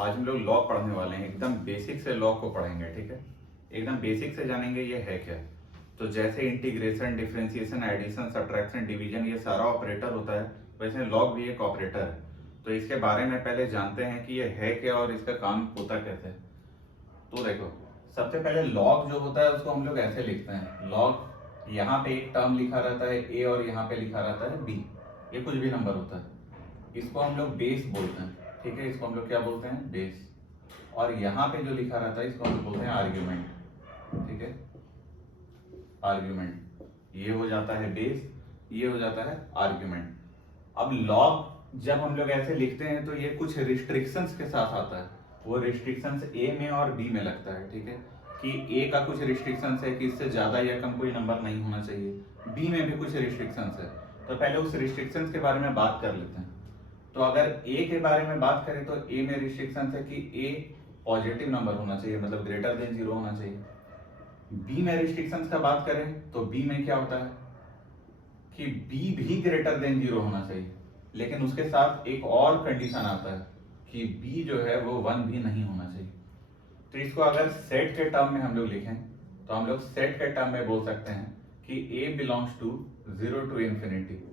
आज हम लोग लॉग पढ़ने वाले हैं, एकदम बेसिक से लॉग को पढ़ेंगे। ठीक है, एकदम बेसिक से जानेंगे ये है क्या। तो जैसे integration, differentiation, addition, subtraction, division ये सारा ऑपरेटर होता है, वैसे लॉग भी एक ऑपरेटर है। तो इसके बारे में पहले जानते हैं कि ये है क्या और इसका काम होता कैसे है। तो देखो, सबसे पहले लॉग जो होता है उसको हम लोग ऐसे लिखते हैं। लॉग, यहाँ पे एक टर्म लिखा रहता है ए और यहाँ पे लिखा रहता है बी, ये कुछ भी नंबर होता है, इसको हम लोग बेस बोलते हैं। ठीक है, इसको हम लोग क्या बोलते हैं, बेस। और यहाँ पे जो लिखा रहता है इसको हम लोग बोलते हैं आर्ग्यूमेंट। ठीक है, आर्ग्यूमेंट, ये हो जाता है बेस, ये हो जाता है आर्ग्यूमेंट। अब लॉग जब हम लोग ऐसे लिखते हैं तो ये कुछ रिस्ट्रिक्शंस के साथ आता है। वो रिस्ट्रिक्शंस ए में और बी में लगता है। ठीक है, कि ए का कुछ रिस्ट्रिक्शंस है कि इससे ज्यादा या कम कोई नंबर नहीं होना चाहिए, बी में भी कुछ रिस्ट्रिक्शंस है। तो पहले उस रिस्ट्रिक्शंस के बारे में बात कर लेते हैं। तो अगर ए के बारे में बात करें तो ए में रिस्ट्रिक्शंस है कि ए पॉजिटिव नंबर होना चाहिए, मतलब ग्रेटर देन 0 होना चाहिए। बी में रिस्ट्रिक्शंस का बात करें तो बी में क्या होता है कि बी भी ग्रेटर देन 0 होना चाहिए, लेकिन उसके साथ एक और कंडीशन आता है कि बी जो है वो 1 भी नहीं होना चाहिए। तो इसको अगर सेट के टर्म में हम लोग लिखें तो हम लोग सेट के टर्म में बोल सकते हैं कि a belongs to 0 to infinity.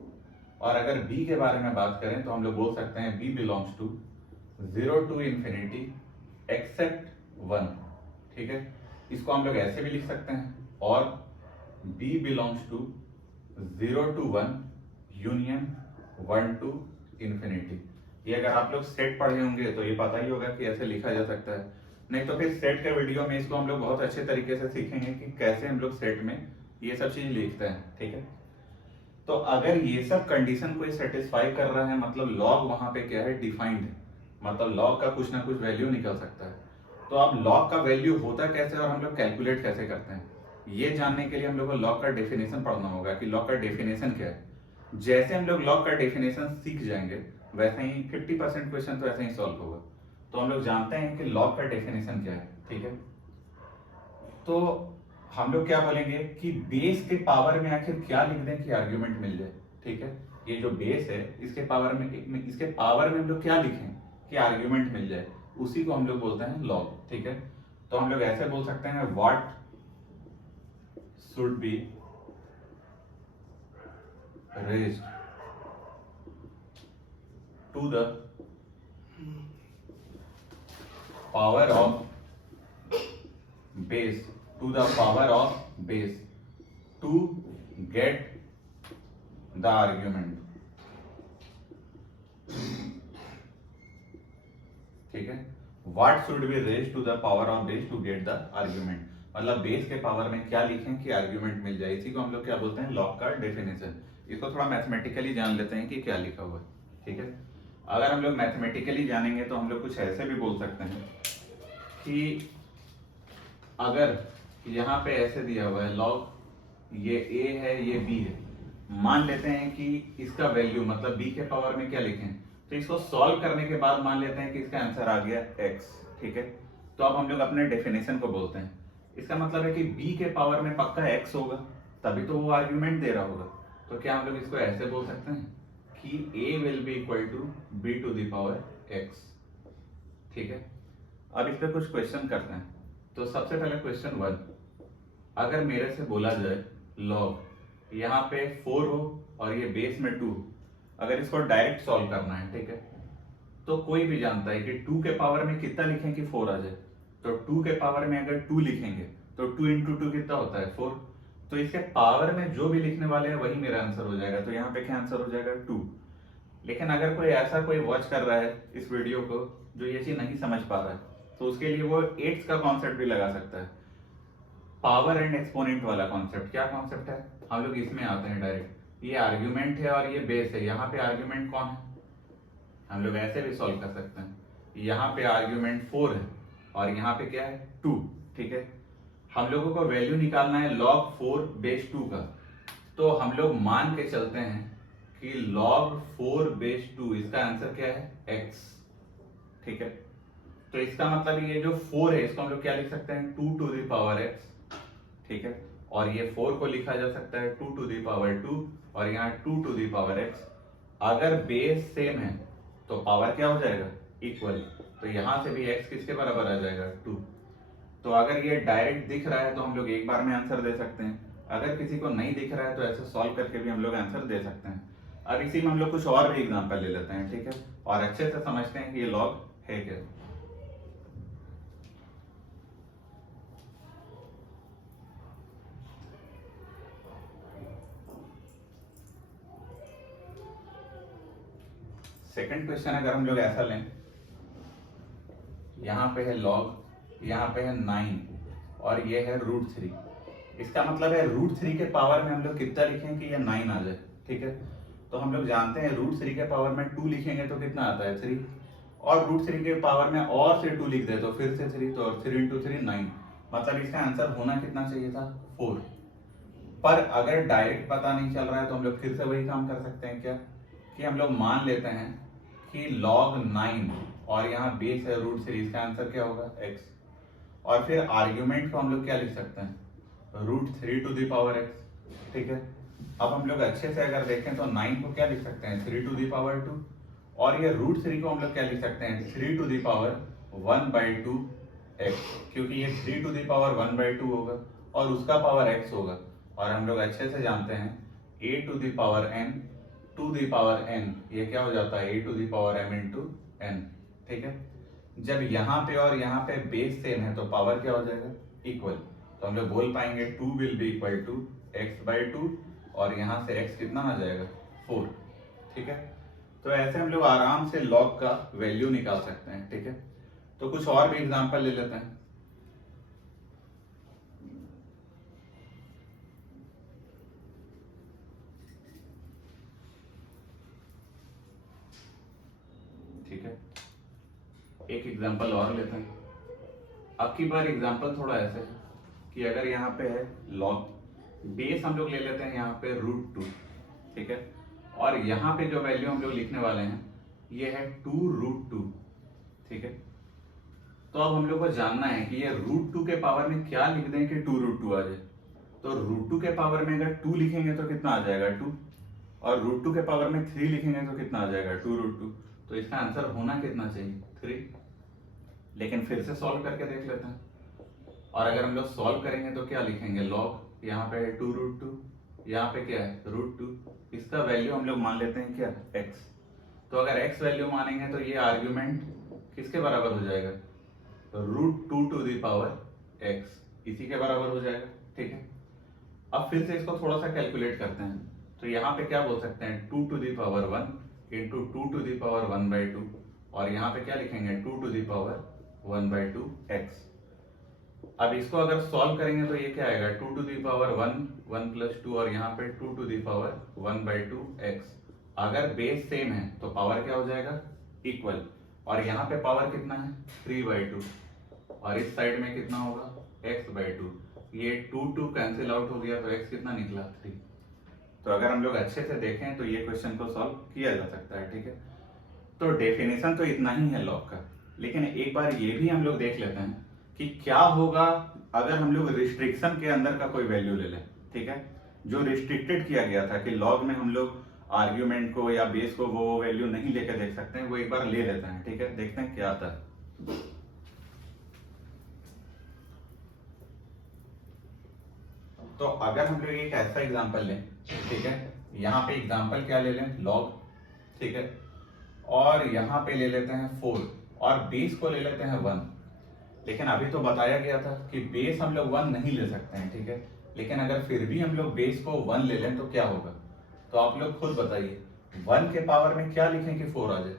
और अगर b के बारे में बात करें तो हम लोग बोल सकते हैं b belongs to 0 to infinity except 1। ठीक है, इसको हम लोग ऐसे भी लिख सकते हैं, और b belongs to 0 to 1 union 1 to infinity. ये अगर आप लोग सेट पढ़े होंगे तो ये पता ही होगा कि ऐसे लिखा जा सकता है। नहीं तो फिर सेट के वीडियो में इसको हम लोग बहुत अच्छे तरीके से सीखेंगे कि कैसे हम लोग सेट में ये सब चीज लिखते हैं। ठीक है, तो अगर ये सब कंडीशन कोई सेटिस्फाई कर रहा है, मतलब लॉग वहां पे क्या है, डिफाइंड है, मतलब लॉग का कुछ ना कुछ वैल्यू निकल सकता है। तो अब लॉग का वैल्यू होता कैसे और हम लोग कैलकुलेट कैसे करते हैं, ये जानने के लिए हम लोग को लॉग का डेफिनेशन पढ़ना होगा कि लॉग का डेफिनेशन क्या है। जैसे हम लोग लॉग का डेफिनेशन सीख जाएंगे वैसे ही 50% क्वेश्चन तो ऐसे ही सॉल्व होगा। तो हम लोग जानते हैं कि लॉग का डेफिनेशन क्या है। ठीक है, तो हम लोग क्या बोलेंगे कि बेस के पावर में आखिर क्या लिख दें कि आर्ग्यूमेंट मिल जाए। ठीक है, ये जो बेस है इसके पावर में हम लोग क्या लिखें कि आर्ग्यूमेंट मिल जाए, उसी को हम लोग बोलते हैं लॉग। ठीक है, तो हम लोग ऐसे बोल सकते हैं, what should be raised to the power of base, to the power of base to get the argument। ठीक है, what should be raised to the power of base to get the argument, मतलब base के power में क्या लिखें कि argument मिल जाए। इसी को हम लोग क्या बोलते हैं, लॉग का डेफिनेशन। इसको थोड़ा मैथमेटिकली जान लेते हैं कि क्या लिखा हुआ है। ठीक है, अगर हम लोग मैथमेटिकली जानेंगे तो हम लोग कुछ ऐसे भी बोल सकते हैं कि अगर यहाँ पे ऐसे दिया हुआ है लॉग, ये a है ये b है, मान लेते हैं कि इसका वैल्यू मतलब b के पावर में क्या लिखें, तो इसको सॉल्व करने के बाद मान लेते हैं कि इसका आंसर आ गया x। ठीक है, तो अब हम लोग अपने डेफिनेशन को बोलते हैं। इसका मतलब है कि b के पावर में पक्का x होगा, तभी तो वो आर्ग्यूमेंट दे रहा होगा। तो क्या हम लोग इसको ऐसे बोल सकते हैं कि a will be equal to b to the power x। ठीक है, अब इस पे कुछ क्वेश्चन करते हैं। तो सबसे पहले क्वेश्चन 1, अगर मेरे से बोला जाए लॉग यहाँ पे 4 हो और ये बेस में 2, अगर इसको डायरेक्ट सॉल्व करना है, ठीक है, तो कोई भी जानता है कि 2 के पावर में कितना लिखें कि 4 आ जाए। तो 2 के पावर में अगर 2 लिखेंगे तो 2 इंटू 2 कितना होता है, 4। तो इसके पावर में जो भी लिखने वाले हैं वही मेरा आंसर हो जाएगा। तो यहाँ पे क्या आंसर हो जाएगा, 2। लेकिन अगर कोई वॉच कर रहा है इस वीडियो को जो ये चीज नहीं समझ पा रहा है, तो उसके लिए वो 8 का कॉन्सेप्ट भी लगा सकता है, पावर एंड एक्सपोनेंट वाला कॉन्सेप्ट। क्या कॉन्सेप्ट है, हम लोग इसमें आते हैं डायरेक्ट। ये आर्ग्यूमेंट है और ये बेस है, यहाँ पे आर्ग्यूमेंट कौन है, हम लोग ऐसे भी सॉल्व कर सकते हैं। यहाँ पे आर्ग्यूमेंट 4 है और यहाँ पे क्या है, 2। ठीक है, हम लोगों को वैल्यू निकालना है log 4 बेस 2 का। तो हम लोग मान के चलते हैं कि log 4 बेस 2 इसका आंसर क्या है, x। ठीक है, तो इसका मतलब ये जो 4 है इसको हम लोग क्या लिख सकते हैं, 2 टू द पावर x। ठीक है, और ये 4 को लिखा जा सकता है 2 टू द पावर 2 और यहाँ 2 टू द पावर x। अगर बेस सेम है तो पावर क्या हो जाएगा, इक्वल। तो यहाँ से भी x किसके बराबर आ जाएगा 2। तो अगर ये डायरेक्ट दिख रहा है तो हम लोग एक बार में आंसर दे सकते हैं, अगर किसी को नहीं दिख रहा है तो ऐसे सॉल्व करके भी हम लोग आंसर दे सकते हैं। अब इसी में हम लोग कुछ और भी एग्जांपल ले लेते हैं, ठीक है, और अच्छे से समझते हैं कि ये लॉग है क्या। सेकंड क्वेश्चन अगर हम लोग ऐसा लें, यहाँ पे है लॉग, यहाँ पे है 9 और ये है √3। इसका मतलब है √3 के पावर में हम लोग कितना लिखें कि ये 9 आ जाए, ठीक है। तो हम लोग जानते हैं √3 के पावर में 2 लिखेंगे तो कितना आता है 3, और √3 के पावर में और से 2 लिख दे तो फिर से 3, तो 3 × 3 9, मतलब इसका आंसर होना कितना चाहिए था 4। पर अगर डायरेक्ट पता नहीं चल रहा है तो हम लोग फिर से वही काम कर सकते हैं क्या, कि हम लोग मान लेते हैं कि log 9 और यहाँ बेस है √3, इसका आंसर क्या होगा x, और फिर आर्ग्यूमेंट को हम लोग क्या लिख सकते हैं √3⁴x, ठीक है। अब हम लोग अच्छे से अगर देखें तो 9 को क्या लिख सकते हैं 3⁴2, और ये √3 को हम लोग क्या लिख सकते हैं 3⁴1/2x, क्योंकि ये 3⁴1/2 होगा और उसका पावर x होगा, और हम लोग अच्छे से जानते हैं a⁴n ये क्या हो जाता है a⁴m×n, ठीक है। जब यहाँ पे और यहाँ पे बेस सेम है तो पावर क्या हो जाएगा इक्वल, तो हम लोग बोल पाएंगे 2 will be equal to x/2, और यहाँ से x कितना आ जाएगा 4, ठीक है। तो ऐसे हम लोग आराम से log का वैल्यू निकाल सकते हैं, ठीक है। तो कुछ और भी एग्जांपल ले लेते हैं। ठीक है, एक एग्जांपल और लेते हैं। अब की बार एग्जांपल थोड़ा ऐसे है कि अगर यहाँ पे है log, बेस हम लोग ले लेते हैं यहाँ पे √2, ठीक है, और यहाँ पे जो वैल्यू हम लोग लिखने वाले हैं ये है 2√2, ठीक है। तो अब हम लोग को जानना है कि ये √2 के पावर में क्या लिख दें कि 2√2 आ जाए। तो √2 के पावर में अगर 2 लिखेंगे तो कितना आ जाएगा 2, और √2 के पावर में 3 लिखेंगे तो कितना आ जाएगा 2√2, तो इसका आंसर होना कितना चाहिए 3। लेकिन फिर से सॉल्व करके देख लेते हैं, और अगर हम लोग सॉल्व करेंगे तो क्या लिखेंगे लॉग, यहाँ पे है 2√2, यहाँ पे क्या है √2, इसका वैल्यू हम लोग मान लेते हैं क्या x। तो अगर x वैल्यू मानेंगे तो ये आर्ग्यूमेंट किसके बराबर हो जाएगा √2⁴x, इसी के बराबर हो जाएगा, ठीक है। अब फिर से इसको थोड़ा सा कैलकुलेट करते हैं, तो यहाँ पे क्या बोल सकते हैं 2⁴1 इंटू 2⁴1/2, और यहाँ पे क्या लिखेंगे 2⁴1/2x। अब इसको अगर सॉल्व करेंगे तो ये क्या आएगा 2⁴1 1 + 2, और यहाँ पे 2⁴1/2x। अगर बेस सेम है तो पावर क्या हो जाएगा इक्वल, और यहाँ पे पावर कितना है 3/2, और इस साइड में कितना होगा x/2। ये 2 कैंसिल आउट हो गया तो x कितना निकला 3। तो अगर हम लोग अच्छे से देखें तो ये क्वेश्चन को सॉल्व किया जा सकता है, ठीक है। तो डेफिनेशन तो इतना ही है लॉग का, लेकिन एक बार ये भी हम लोग देख लेते हैं कि क्या होगा अगर हम लोग रिस्ट्रिक्शन के अंदर का कोई वैल्यू ले लें, ठीक है। जो रिस्ट्रिक्टेड किया गया था कि लॉग में हम लोग आर्ग्यूमेंट को या बेस को वो वैल्यू नहीं लेके देख सकते हैं, वो एक बार ले लेते हैं, ठीक है, देखते हैं क्या आता है। तो अगर हम लोग एक ऐसा एग्जांपल लें, ठीक है, यहाँ पे एग्जांपल क्या ले लें लॉग, ठीक है, और यहाँ पे ले लेते हैं 4 और बेस को ले लेते हैं 1। लेकिन अभी तो बताया गया था कि बेस हम लोग 1 नहीं ले सकते हैं, ठीक है। लेकिन अगर फिर भी हम लोग बेस को 1 ले लें तो क्या होगा, तो आप लोग खुद बताइए 1 के पावर में क्या लिखें कि 4 आ जाए।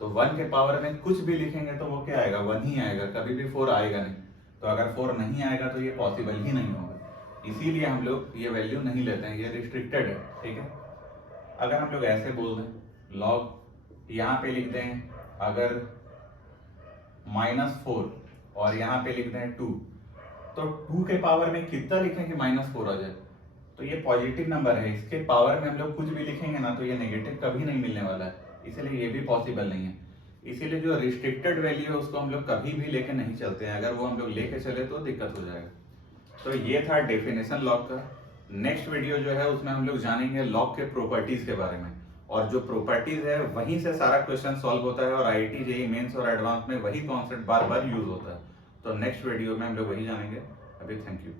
तो 1 के पावर में कुछ भी लिखेंगे तो वो क्या आएगा 1 ही आएगा, कभी भी 4 आएगा नहीं। तो अगर 4 नहीं आएगा तो ये पॉसिबल ही नहीं होगा, इसीलिए हम लोग ये वैल्यू नहीं लेते हैं, ये रिस्ट्रिक्टेड है, ठीक है। अगर हम लोग ऐसे बोल दें लॉग, यहाँ पे लिख दें अगर -4 और यहाँ पे लिख दें 2, तो 2 के पावर में कितना लिखें कि -4 आ जाए। तो ये पॉजिटिव नंबर है, इसके पावर में हम लोग कुछ भी लिखेंगे ना तो ये नेगेटिव कभी नहीं मिलने वाला है, इसीलिए ये भी पॉसिबल नहीं है। इसीलिए जो रिस्ट्रिक्टेड वैल्यू है उसको हम लोग कभी भी लेके नहीं चलते हैं, अगर वो हम लोग लेके चले तो दिक्कत हो जाएगा। तो ये था डेफिनेशन लॉग का। नेक्स्ट वीडियो जो है उसमें हम लोग जानेंगे लॉग के प्रॉपर्टीज के बारे में, और जो प्रॉपर्टीज है वहीं से सारा क्वेश्चन सॉल्व होता है, और आईआईटी जेईई मेंस और एडवांस में वही कॉन्सेप्ट बार बार यूज होता है। तो नेक्स्ट वीडियो में हम लोग वही जानेंगे। अभी थैंक यू।